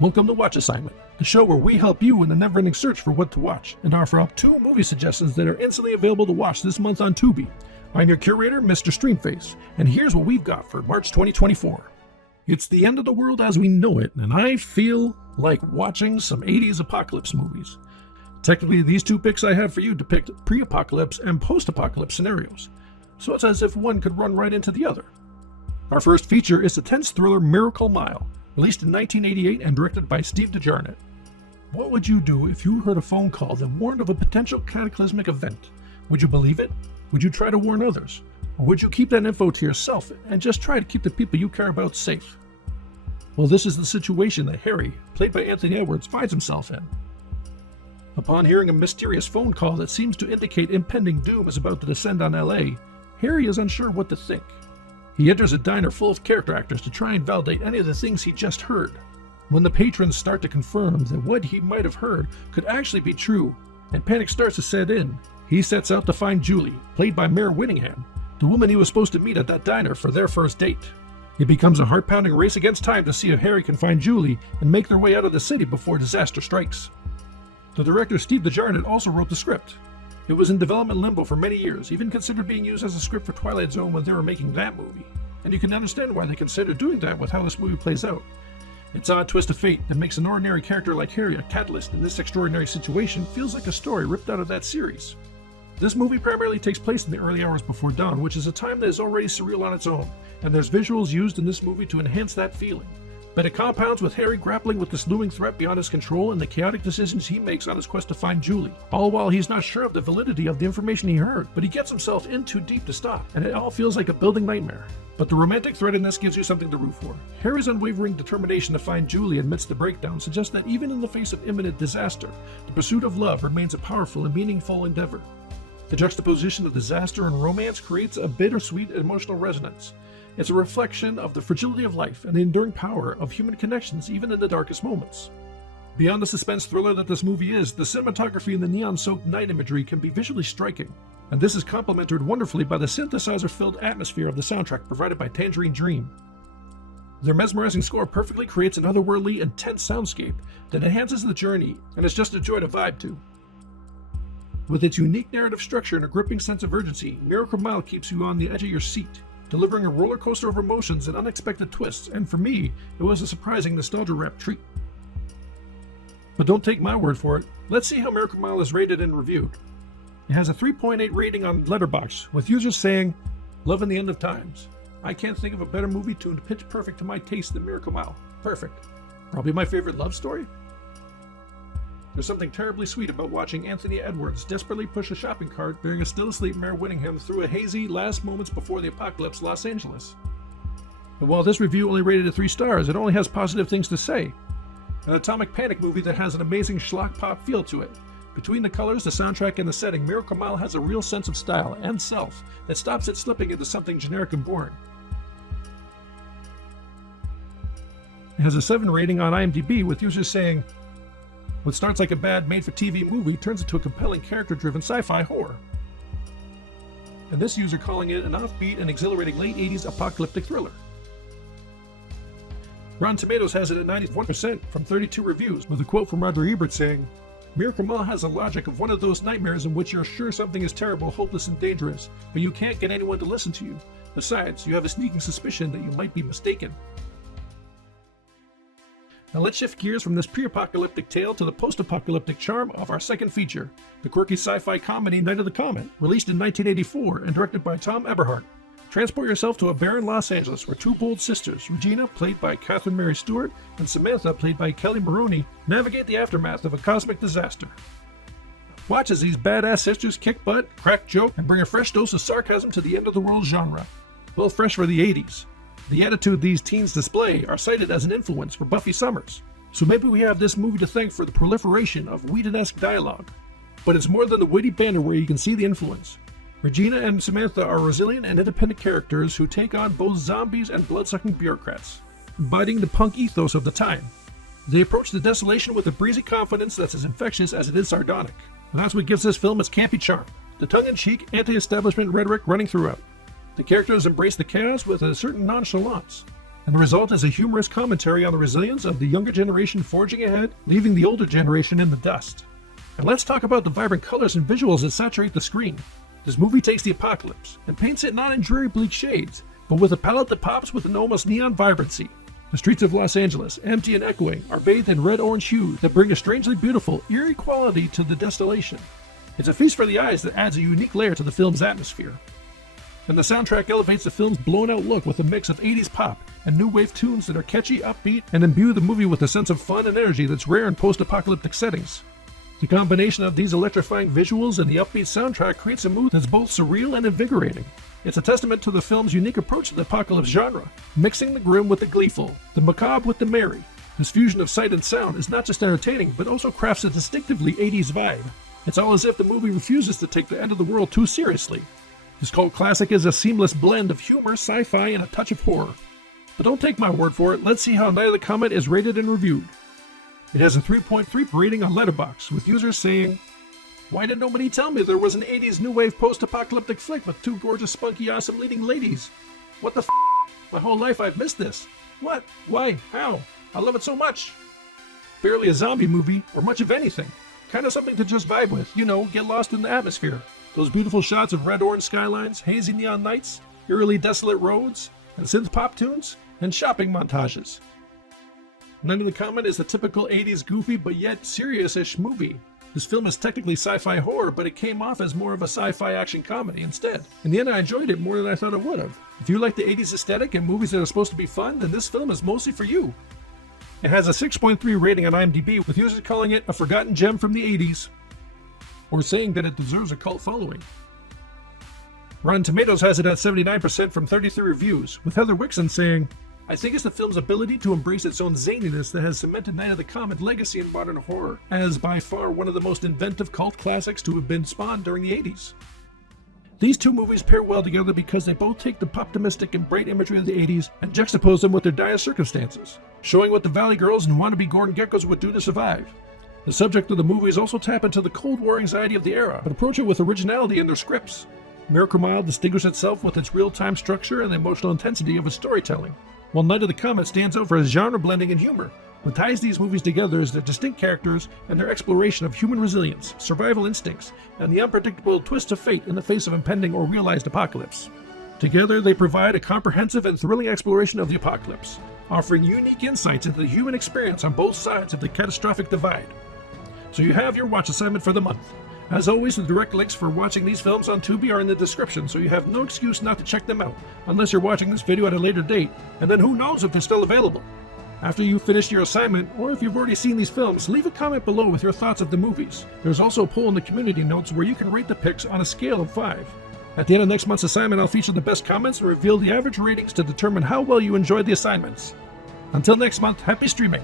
Welcome to Watch Assignment, the show where we help you in the never-ending search for what to watch and offer up 2 movie suggestions that are instantly available to watch this month on Tubi. I'm your curator, Mr. Streamface, and here's what we've got for March 2024. It's the end of the world as we know it, and I feel like watching some 80s apocalypse movies. Technically, these 2 picks I have for you depict pre-apocalypse and post-apocalypse scenarios, so it's as if one could run right into the other. Our first feature is the tense thriller Miracle Mile, released in 1988 and directed by Steve DeJarnett. What would you do if you heard a phone call that warned of a potential cataclysmic event? Would you believe it? Would you try to warn others? Or would you keep that info to yourself and just try to keep the people you care about safe? Well, this is the situation that Harry, played by Anthony Edwards, finds himself in. Upon hearing a mysterious phone call that seems to indicate impending doom is about to descend on LA, Harry is unsure what to think. He enters a diner full of character actors to try and validate any of the things he just heard. When the patrons start to confirm that what he might have heard could actually be true, and panic starts to set in, he sets out to find Julie, played by Mare Winningham, the woman he was supposed to meet at that diner for their first date. It becomes a heart-pounding race against time to see if Harry can find Julie and make their way out of the city before disaster strikes. The director Steve DeJarnett also wrote the script. It was in development limbo for many years, even considered being used as a script for Twilight Zone when they were making that movie. And you can understand why they considered doing that with how this movie plays out. Its odd twist of fate that makes an ordinary character like Harry a catalyst in this extraordinary situation feels like a story ripped out of that series. This movie primarily takes place in the early hours before dawn, which is a time that is already surreal on its own, and there's visuals used in this movie to enhance that feeling. But it compounds with Harry grappling with this looming threat beyond his control and the chaotic decisions he makes on his quest to find Julie. All while he's not sure of the validity of the information he heard, but he gets himself in too deep to stop, and it all feels like a building nightmare. But the romantic thread in this gives you something to root for. Harry's unwavering determination to find Julie amidst the breakdown suggests that even in the face of imminent disaster, the pursuit of love remains a powerful and meaningful endeavor. The juxtaposition of disaster and romance creates a bittersweet emotional resonance. It's a reflection of the fragility of life and the enduring power of human connections even in the darkest moments. Beyond the suspense thriller that this movie is, the cinematography and the neon-soaked night imagery can be visually striking, and this is complemented wonderfully by the synthesizer-filled atmosphere of the soundtrack provided by Tangerine Dream. Their mesmerizing score perfectly creates an otherworldly, intense soundscape that enhances the journey and is just a joy to vibe to. With its unique narrative structure and a gripping sense of urgency, Miracle Mile keeps you on the edge of your seat, delivering a roller coaster of emotions and unexpected twists, and for me, it was a surprising nostalgia-wrapped treat. But don't take my word for it, let's see how Miracle Mile is rated and reviewed. It has a 3.8 rating on Letterboxd, with users saying, "Love in the end of times. I can't think of a better movie tuned pitch perfect to my taste than Miracle Mile. Perfect. Probably my favorite love story." There's something terribly sweet about watching Anthony Edwards desperately push a shopping cart bearing a still-asleep Mare Winningham through a hazy, last moments before the apocalypse Los Angeles. And while this review only rated it 3 stars, it only has positive things to say. An atomic panic movie that has an amazing schlock pop feel to it. Between the colors, the soundtrack, and the setting, Miracle Mile has a real sense of style and self that stops it slipping into something generic and boring. It has a 7 rating on IMDb, with users saying, "What starts like a bad made-for-TV movie turns into a compelling character-driven sci-fi horror." And this user calling it an offbeat and exhilarating late 80s apocalyptic thriller. Rotten Tomatoes has it at 91% from 32 reviews, with a quote from Roger Ebert saying, "Miracle Mile has the logic of one of those nightmares in which you're sure something is terrible, hopeless, and dangerous, but you can't get anyone to listen to you. Besides, you have a sneaking suspicion that you might be mistaken." Now let's shift gears from this pre-apocalyptic tale to the post-apocalyptic charm of our second feature, the quirky sci-fi comedy Night of the Comet, released in 1984 and directed by Tom Eberhardt. Transport yourself to a barren Los Angeles where 2 bold sisters, Regina, played by Catherine Mary Stewart, and Samantha, played by Kelly Maroney, navigate the aftermath of a cosmic disaster. Watch as these badass sisters kick butt, crack joke, and bring a fresh dose of sarcasm to the end-of-the-world genre. Well, fresh for the 80s. The attitude these teens display are cited as an influence for Buffy Summers, so maybe we have this movie to thank for the proliferation of Whedon-esque dialogue. But it's more than the witty banter where you can see the influence. Regina and Samantha are resilient and independent characters who take on both zombies and blood-sucking bureaucrats, embodying the punk ethos of the time. They approach the desolation with a breezy confidence that's as infectious as it is sardonic. And that's what gives this film its campy charm, the tongue-in-cheek, anti-establishment rhetoric running throughout. The characters embrace the chaos with a certain nonchalance, and the result is a humorous commentary on the resilience of the younger generation forging ahead, leaving the older generation in the dust. And let's talk about the vibrant colors and visuals that saturate the screen. This movie takes the apocalypse and paints it not in dreary bleak shades, but with a palette that pops with an almost neon vibrancy. The streets of Los Angeles, empty and echoing, are bathed in red-orange hues that bring a strangely beautiful, eerie quality to the desolation. It's a feast for the eyes that adds a unique layer to the film's atmosphere. And the soundtrack elevates the film's blown-out look with a mix of 80s pop and new wave tunes that are catchy, upbeat, and imbue the movie with a sense of fun and energy that's rare in post-apocalyptic settings. The combination of these electrifying visuals and the upbeat soundtrack creates a mood that's both surreal and invigorating. It's a testament to the film's unique approach to the apocalypse genre, mixing the grim with the gleeful, the macabre with the merry. This fusion of sight and sound is not just entertaining, but also crafts a distinctively 80s vibe. It's all as if the movie refuses to take the end of the world too seriously. This cult classic is a seamless blend of humor, sci-fi, and a touch of horror. But don't take my word for it, let's see how Night of the Comet is rated and reviewed. It has a 3.3 rating on Letterboxd, with users saying, "Why did nobody tell me there was an 80s new wave post-apocalyptic flick with two gorgeous, spunky, awesome leading ladies? What the f***? My whole life I've missed this. What? Why? How? I love it so much." Barely a zombie movie, or much of anything. Kind of something to just vibe with, get lost in the atmosphere. Those beautiful shots of red-orange skylines, hazy neon nights, eerily desolate roads, and synth-pop tunes, and shopping montages. Night of the Comet is the typical 80s goofy but yet serious-ish movie. This film is technically sci-fi horror, but it came off as more of a sci-fi action comedy instead. In the end, I enjoyed it more than I thought it would have. If you like the 80s aesthetic and movies that are supposed to be fun, then this film is mostly for you. It has a 6.3 rating on IMDb, with users calling it a forgotten gem from the 80s, or saying that it deserves a cult following. Rotten Tomatoes has it at 79% from 33 reviews, with Heather Wixon saying, "I think it's the film's ability to embrace its own zaniness that has cemented Night of the Comet legacy in modern horror, as by far one of the most inventive cult classics to have been spawned during the 80s. These two movies pair well together because they both take the poptimistic and bright imagery of the 80s and juxtapose them with their dire circumstances, showing what the Valley Girls and wannabe Gordon Geckos would do to survive. The subject of the movies also tap into the Cold War anxiety of the era, but approach it with originality in their scripts. Miracle Mile distinguishes itself with its real-time structure and the emotional intensity of its storytelling, while Night of the Comet stands out for its genre blending and humor. What ties these movies together is their distinct characters and their exploration of human resilience, survival instincts, and the unpredictable twist of fate in the face of impending or realized apocalypse. Together, they provide a comprehensive and thrilling exploration of the apocalypse, offering unique insights into the human experience on both sides of the catastrophic divide. So you have your watch assignment for the month. As always, the direct links for watching these films on Tubi are in the description, so you have no excuse not to check them out, unless you're watching this video at a later date, and then who knows if they're still available. After you've finished your assignment, or if you've already seen these films, leave a comment below with your thoughts of the movies. There's also a poll in the community notes where you can rate the picks on a scale of 5. At the end of next month's assignment, I'll feature the best comments and reveal the average ratings to determine how well you enjoyed the assignments. Until next month, happy streaming!